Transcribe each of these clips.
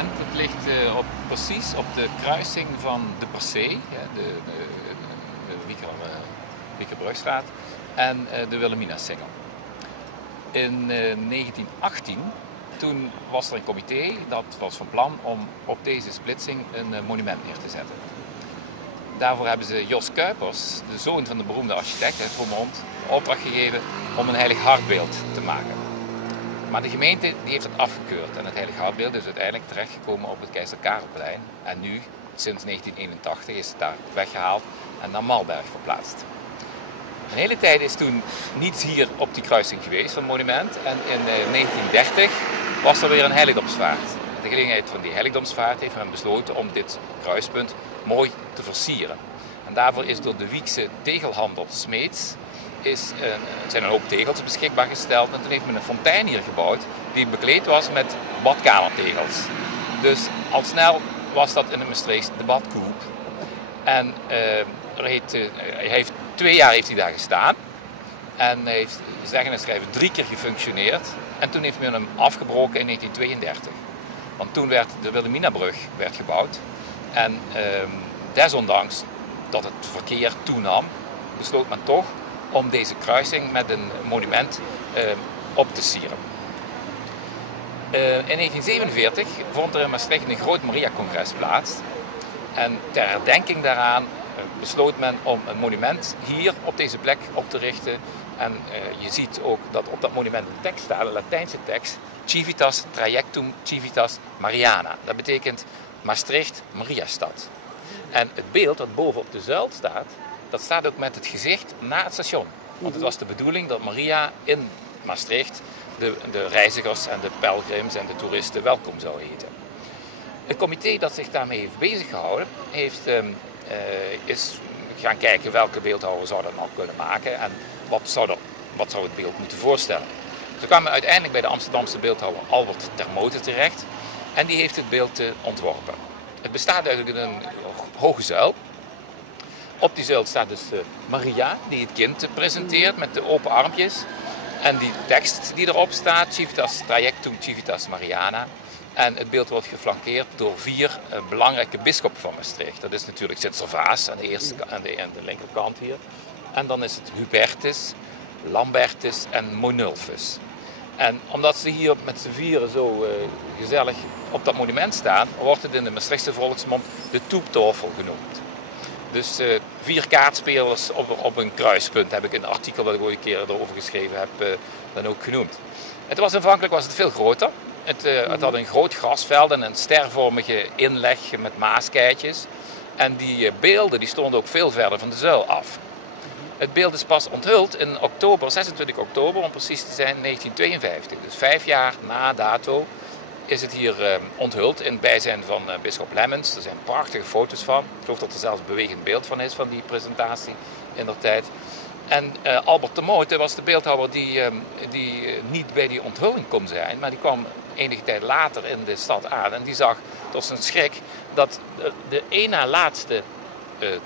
monument dat ligt precies op de kruising van de Percee, de Wiekerbrugstraat, en de Wilhelminasingel. In 1918 toen was er een comité dat was van plan om op deze splitsing een monument neer te zetten. Daarvoor hebben ze Jos Kuipers, de zoon van de beroemde architect Roermond, de opdracht gegeven om een heilig hartbeeld te maken. Maar de gemeente die heeft het afgekeurd en het heilig hartbeeld is uiteindelijk terechtgekomen op het Keizer Karelplein. En nu, sinds 1981, is het daar weggehaald en naar Malberg verplaatst. Een hele tijd is toen niets hier op die kruising geweest van het monument. En in 1930 was er weer een heiligdomsvaart. De gelegenheid van die heiligdomsvaart heeft men besloten om dit kruispunt mooi te versieren. En daarvoor is door de Wiekse tegelhandel Smeets zijn een hoop tegels beschikbaar gesteld. En toen heeft men een fontein hier gebouwd die bekleed was met badkamertegels. Dus al snel was dat in de Maastricht de badkoep. En heeft 2 jaar heeft hij daar gestaan. En hij heeft zeggen en schrijven 3 keer gefunctioneerd. En toen heeft men hem afgebroken in 1932. Want toen werd de Wilhelminabrug gebouwd. En desondanks dat het verkeer toenam, besloot men toch om deze kruising met een monument op te sieren. In 1947 vond er in Maastricht een groot Maria-congres plaats. En ter herdenking daaraan besloot men om een monument hier op deze plek op te richten. En je ziet ook dat op dat monument een tekst staat, een Latijnse tekst. Civitas trajectum civitas Mariana. Dat betekent Maastricht, Mariastad. En het beeld dat boven op de zuil staat, dat staat ook met het gezicht naar het station. Want het was de bedoeling dat Maria in Maastricht de reizigers en de pelgrims en de toeristen welkom zou heten. Het comité dat zich daarmee heeft bezig gehouden, is gaan kijken welke beeldhouwer zou dat nou kunnen maken en wat zou het beeld moeten voorstellen. Ze kwamen uiteindelijk bij de Amsterdamse beeldhouwer Albert Termote terecht en die heeft het beeld ontworpen. Het bestaat uit een hoge zuil. Op die zuil staat dus Maria, die het kind presenteert met de open armpjes. En die tekst die erop staat, Civitas trajectum civitas Mariana. En het beeld wordt geflankeerd door 4 belangrijke bisschoppen van Maastricht. Dat is natuurlijk Sint-Servaas aan de linkerkant hier. En dan is het Hubertus, Lambertus en Monulfus. En omdat ze hier met z'n vieren zo gezellig op dat monument staan, wordt het in de Maastrichtse volksmond de Toeptafel genoemd. Dus 4 kaartspelers op een kruispunt heb ik in een artikel dat ik ooit een keer erover geschreven heb dan ook genoemd. Aanvankelijk was het veel groter. Het had een groot grasveld en een stervormige inleg met maaskeitjes. En die beelden die stonden ook veel verder van de zuil af. Het beeld is pas onthuld in 26 oktober om precies te zijn 1952. Dus 5 jaar na dato is het hier onthuld in het bijzijn van bisschop Lemmens. Er zijn prachtige foto's van. Ik geloof dat er zelfs een bewegend beeld van is van die presentatie in der tijd. En Albert Termote was de beeldhouwer die niet bij die onthulling kon zijn, maar die kwam enige tijd later in de stad aan en die zag tot zijn schrik dat de één na laatste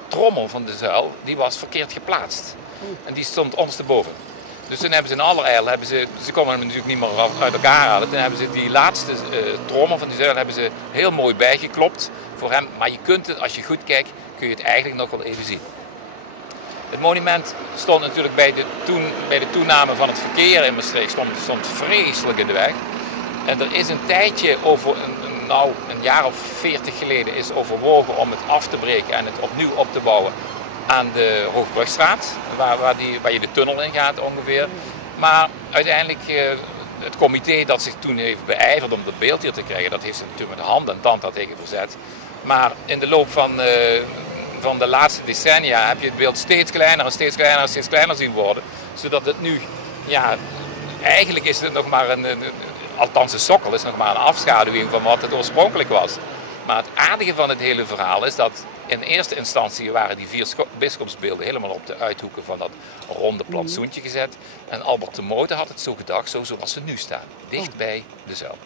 trommel van de zuil, die was verkeerd geplaatst. En die stond ondersteboven. Dus toen hebben ze in allerijl, ze konden hem natuurlijk niet meer uit elkaar halen, toen hebben ze die laatste trommel van die zuil hebben ze heel mooi bijgeklopt voor hem. Maar je kunt het, als je goed kijkt, kun je het eigenlijk nog wel even zien. Het monument stond natuurlijk bij de toename van het verkeer in Maastricht stond vreselijk in de weg. En er is een tijdje een jaar of 40 geleden is overwogen om het af te breken en het opnieuw op te bouwen aan de Hoogbrugstraat, waar je de tunnel in gaat ongeveer. Maar uiteindelijk, het comité dat zich toen heeft beijverd om dat beeld hier te krijgen, dat heeft zich natuurlijk met hand en tand daartegen verzet. Maar in de loop van de laatste decennia heb je het beeld steeds kleiner en steeds kleiner en steeds kleiner zien worden. Zodat het nu, eigenlijk is het nog maar althans de sokkel is nog maar een afschaduwing van wat het oorspronkelijk was. Maar het aardige van het hele verhaal is dat in eerste instantie waren die 4 bisschopsbeelden helemaal op de uithoeken van dat ronde plantsoentje gezet. En Albert Termote had het zo gedacht, zoals ze nu staan, dicht bij de zuil.